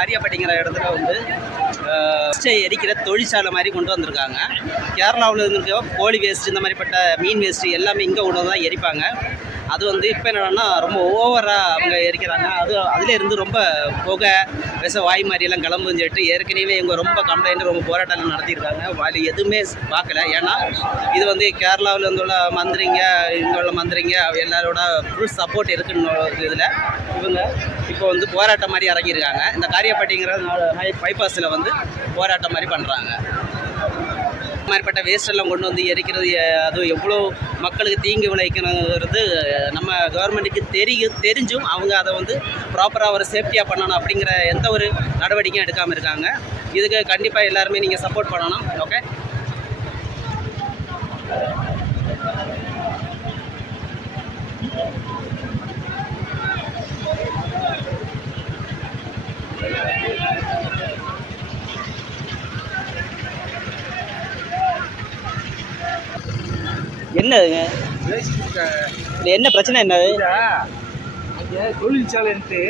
காரியப்பட்டிங்கிற இடத்துல வந்து எரிக்கிற தொழிற்சாலை மாதிரி கொண்டு வந்திருக்காங்க. கேரளாவில் இருக்க கோழி வேஸ்ட் இந்த மாதிரிப்பட்ட மீன் வேஸ்ட்டு எல்லாமே இங்கே கொண்டு தான் எரிப்பாங்க. அது வந்து இப்போ என்னன்னா ரொம்ப ஓவராக அவங்க எரிக்கிறாங்க. அதுலேருந்து ரொம்ப புகை வாய் மாதிரியெல்லாம் கிளம்புன்னு சொல்லிட்டு ஏற்கனவே இவங்க ரொம்ப கம்ப்ளைண்ட் ரொம்ப போராட்டம் நடத்தியிருக்காங்க. அது எதுவுமே பார்க்கல. ஏன்னா இது வந்து கேரளாவில் இருந்துள்ள மந்திரிங்க இங்கே உள்ள மந்திரிங்க எல்லாரோட ஃபுல் சப்போர்ட் இருக்குன்னு இதில் இவங்க இப்போ வந்து போராட்டம் மாதிரி இறங்கியிருக்காங்க. இந்த காரியப்பட்டிங்கிற பைபாஸில் வந்து போராட்டம் மாதிரி பண்ணுறாங்க. மாதிரிப்பட்ட வேஸ்டெல்லாம் கொண்டு வந்து எரிக்கிறது அது எவ்வளோ மக்களுக்கு தீங்கு விளைவிக்கணுங்கிறது நம்ம கவர்மெண்ட்டுக்கு தெரிஞ்சும் அவங்க அதை வந்து ப்ராப்பராக ஒரு சேஃப்டியாக பண்ணணும் அப்படிங்கிற எந்த ஒரு நடவடிக்கையும் எடுக்காமல் இருக்காங்க. இதுக்கு கண்டிப்பாக எல்லாருமே நீங்கள் சப்போர்ட் பண்ணணும். ஓகே, என்னதுங்க இது என்ன பிரச்சனை? என்னது தொழிற்சாலைன்ட்டு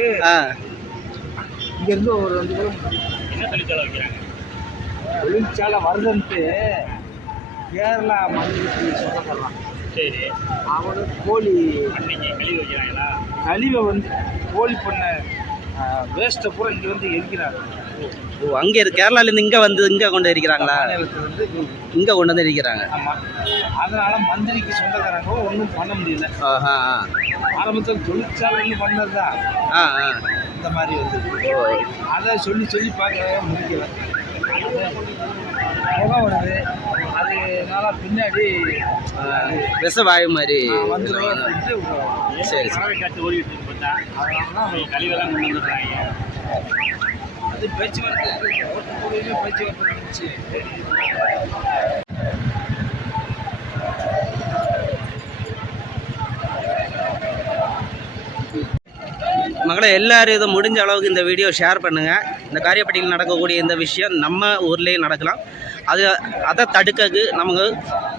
இங்கேருந்து ஒரு 2 கிலோமீட்டர் என்ன தொழிற்சாலை வைக்கிறாங்க? தொழிற்சாலை வருதுன்ட்டு கேரளா மந்திரிக்கு சொல்லலாம். சரி, அவனுக்கு கோழி கழிவு வைக்கிறாங்களா? கழிவை வந்து கோழி பண்ண வேஸ்ட்டை பூரா இங்கே வந்து எரிக்கிறாங்க. ஓ, அங்கே இருக்கு. கேரளாலேருந்து இங்கே கொண்டு இருக்கிறாங்களா? மாநிலத்திலேருந்து இங்கே கொண்டு வந்து இருக்கிறாங்க. ஆமாம், அதனால் மந்திரிக்கு சொந்தக்காரங்க ஒன்றும் பண்ண முடியல. ஆரம்பத்தில் தொழிற்சாலைன்னு பண்ணது தான் இந்த மாதிரி வந்து அதை சொல்லி பார்க்கவே முடியல. புகை வருது, அதனால பின்னாடி விஷவாயு மாதிரி வந்துடும். சரி, பறவை காற்று ஓடிட்டு பார்த்தா அதனால தான் கழிவெல்லாம் கொண்டு வந்துடுறாங்க. அது பேச்சுவார்த்தை இருந்துச்சு. மக்களை எல்லாரும் இதை முடிஞ்ச அளவுக்கு இந்த வீடியோ ஷேர் பண்ணுங்கள். இந்த காரியப்பட்டியில் நடக்கக்கூடிய இந்த விஷயம் நம்ம ஊர்லேயும் நடக்கலாம். அதை தடுக்கிறதுக்கு நமக்கு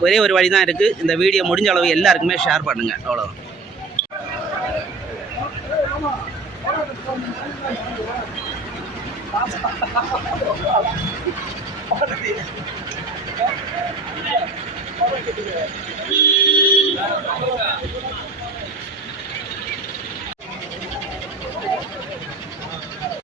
ஒரே ஒரு வழி தான் இருக்குது. இந்த வீடியோ முடிஞ்ச அளவு எல்லாருக்குமே ஷேர் பண்ணுங்கள். அவ்வளோதான்.